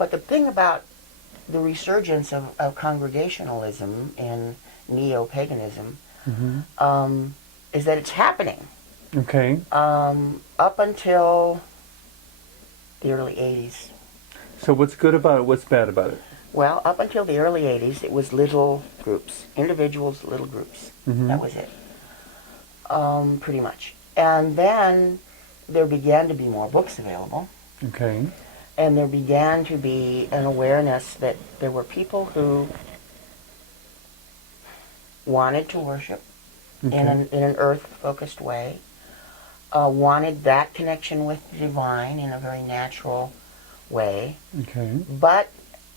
But the thing about the resurgence of congregationalism in neo-paganism is that it's happening. Okay. Up until the early 80s. So what's good about it? What's bad about it? Well, up until the early 80s, it was little groups. Individuals, little groups. That was it. Pretty much. And then there began to be more books available. Okay. And there began to be an awareness that there were people who wanted to worship in an earth-focused way, wanted that connection with the divine in a very natural way, but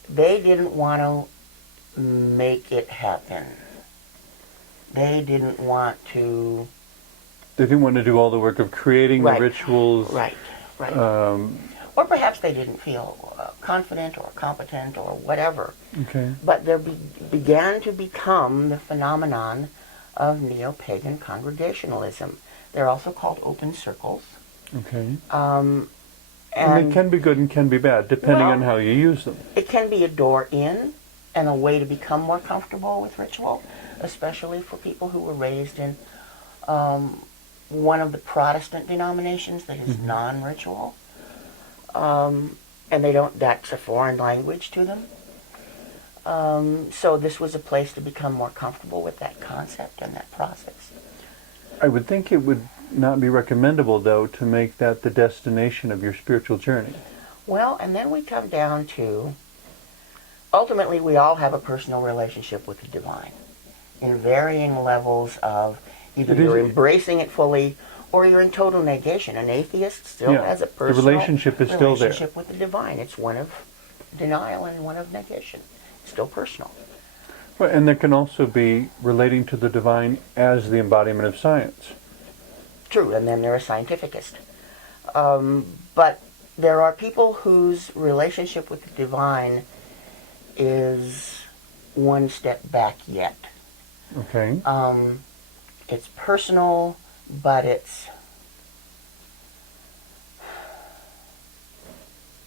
they didn't want to make it happen. They didn't want to... They didn't want to do all the work of creating the rituals. Right. Or perhaps they didn't feel confident or competent or whatever. Okay. But there began to become the phenomenon of neo-pagan congregationalism. They're also called open circles. Okay. And they can be good and can be bad, depending on how you use them. It can be a door in and a way to become more comfortable with ritual, especially for people who were raised in one of the Protestant denominations that is non-ritual. And that's a foreign language to them. So this was a place to become more comfortable with that concept and that process. I would think it would not be recommendable, though, to make that the destination of your spiritual journey. Well, and then we come down to, ultimately we all have a personal relationship with the divine in varying levels of either you're embracing it fully or you're in total negation. An atheist still has a personal relationship is still there. Relationship with the divine. It's one of denial and one of negation. It's still personal. Well, and there can also be relating to the divine as the embodiment of science. True, and then they're a scientificist. But there are people whose relationship with the divine is one step back yet. Okay. It's personal, but it's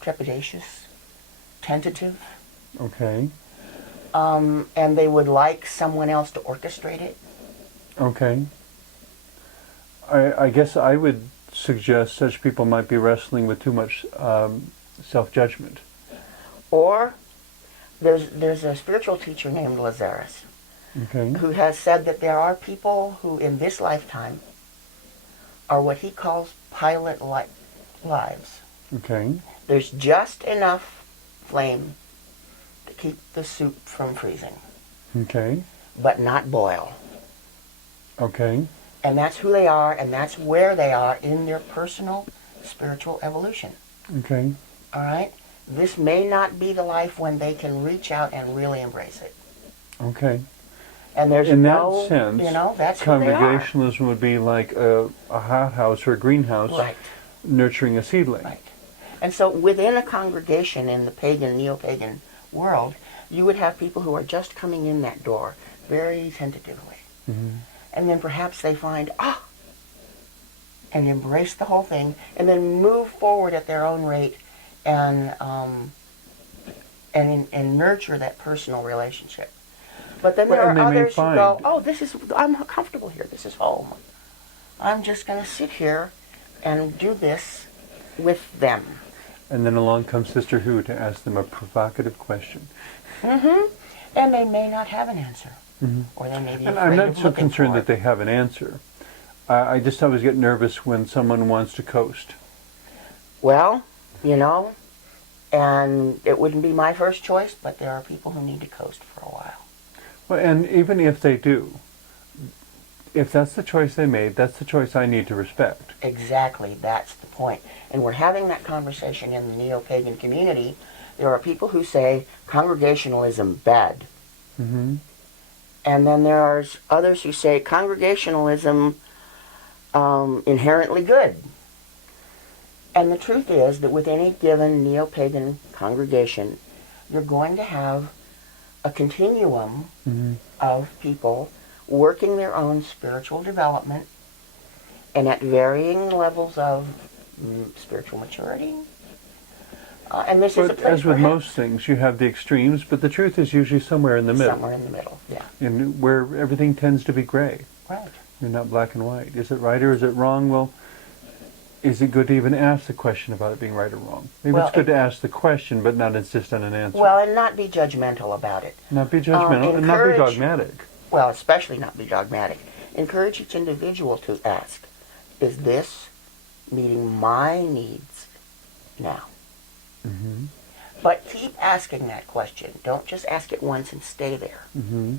trepidatious, tentative. Okay. And they would like someone else to orchestrate it. Okay. I guess I would suggest such people might be wrestling with too much self-judgment. Or there's a spiritual teacher named Lazarus who has said that there are people who in this lifetime are what he calls pilot lives. Okay. There's just enough flame to keep the soup from freezing. Okay. But not boil. Okay. And that's who they are, and that's where they are in their personal spiritual evolution. Okay. All right? This may not be the life when they can reach out and really embrace it. Okay. And there's in that sense, that's who they are. Congregationalism would be like a hothouse or a greenhouse nurturing a seedling. Right. And so within a congregation in the pagan, neo-pagan world, you would have people who are just coming in that door very tentatively. And then perhaps they find, and embrace the whole thing, and then move forward at their own rate and nurture that personal relationship. But then there are others who go, I'm comfortable here, this is home. I'm just going to sit here and do this with them. And then along comes Sister Who to ask them a provocative question. And they may not have an answer. Or they may be afraid and I'm not of so concerned for that they have an answer. I just always get nervous when someone wants to coast. Well, and it wouldn't be my first choice, but there are people who need to coast for a while. Well, and even if they do, if that's the choice they made, that's the choice I need to respect. Exactly, that's the point. And we're having that conversation in the neo-pagan community. There are people who say congregationalism bad. And then there are others who say congregationalism inherently good. And the truth is that with any given neo-pagan congregation, you're going to have a continuum of people working their own spiritual development and at varying levels of spiritual maturity, And this is a But place as with perhaps, most things, you have the extremes, but the truth is usually somewhere in the middle, somewhere in the middle. Yeah, and where everything tends to be gray. right. You're not black and white. Is it right or is it wrong? Well, is it good to even ask the question about it being right or wrong? Maybe Well, it's good to ask the question, but not insist on an answer. Well, and not be judgmental about it. Not be judgmental and not be encourage- dogmatic. Well, especially not be dogmatic. Encourage each individual to ask, is this meeting my needs now? Mm-hmm. But keep asking that question. Don't just ask it once and stay there. Mm-hmm.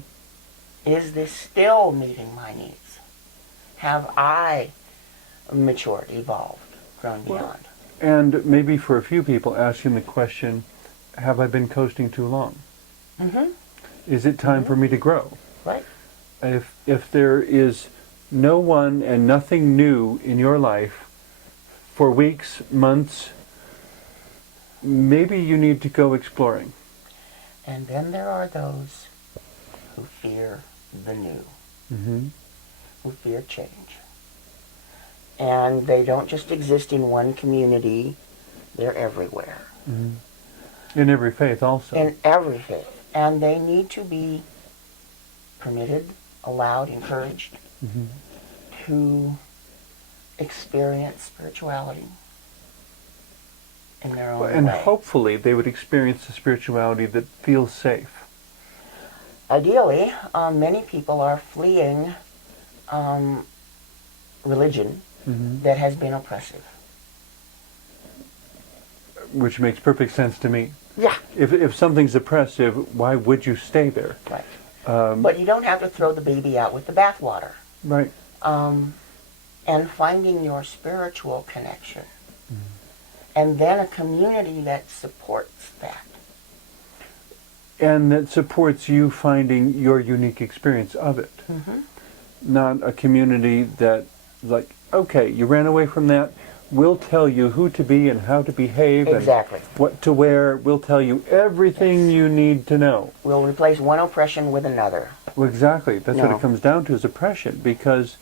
Is this still meeting my needs? Have I matured, evolved, grown beyond? And maybe for a few people, asking the question, have I been coasting too long? Mm-hmm. Is it time for me to grow? Right. If there is no one and nothing new in your life for weeks, months, maybe you need to go exploring. And then there are those who fear the new, Mm-hmm. who fear change. And they don't just exist in one community, they're everywhere. Mm-hmm. In every faith also. In every faith. And they need to be permitted, allowed, encouraged Mm-hmm. to experience spirituality in their own And way. hopefully they would experience a spirituality that feels safe. Ideally, many people are fleeing religion Mm-hmm. that has been oppressive. Which makes perfect sense to me. Yeah. If something's oppressive, why would you stay there? Right. Um, But you don't have to throw the baby out with the bathwater. right. And finding your spiritual connection. And then a community that supports that. And that supports you finding your unique experience of it. Mm-hmm. Not a community that, like, okay, you ran away from that, we'll tell you who to be and how to behave Exactly. and what to wear. We'll tell you everything you need to know. We'll replace one oppression with another. Well, exactly. That's what No. it comes down to, is oppression. Because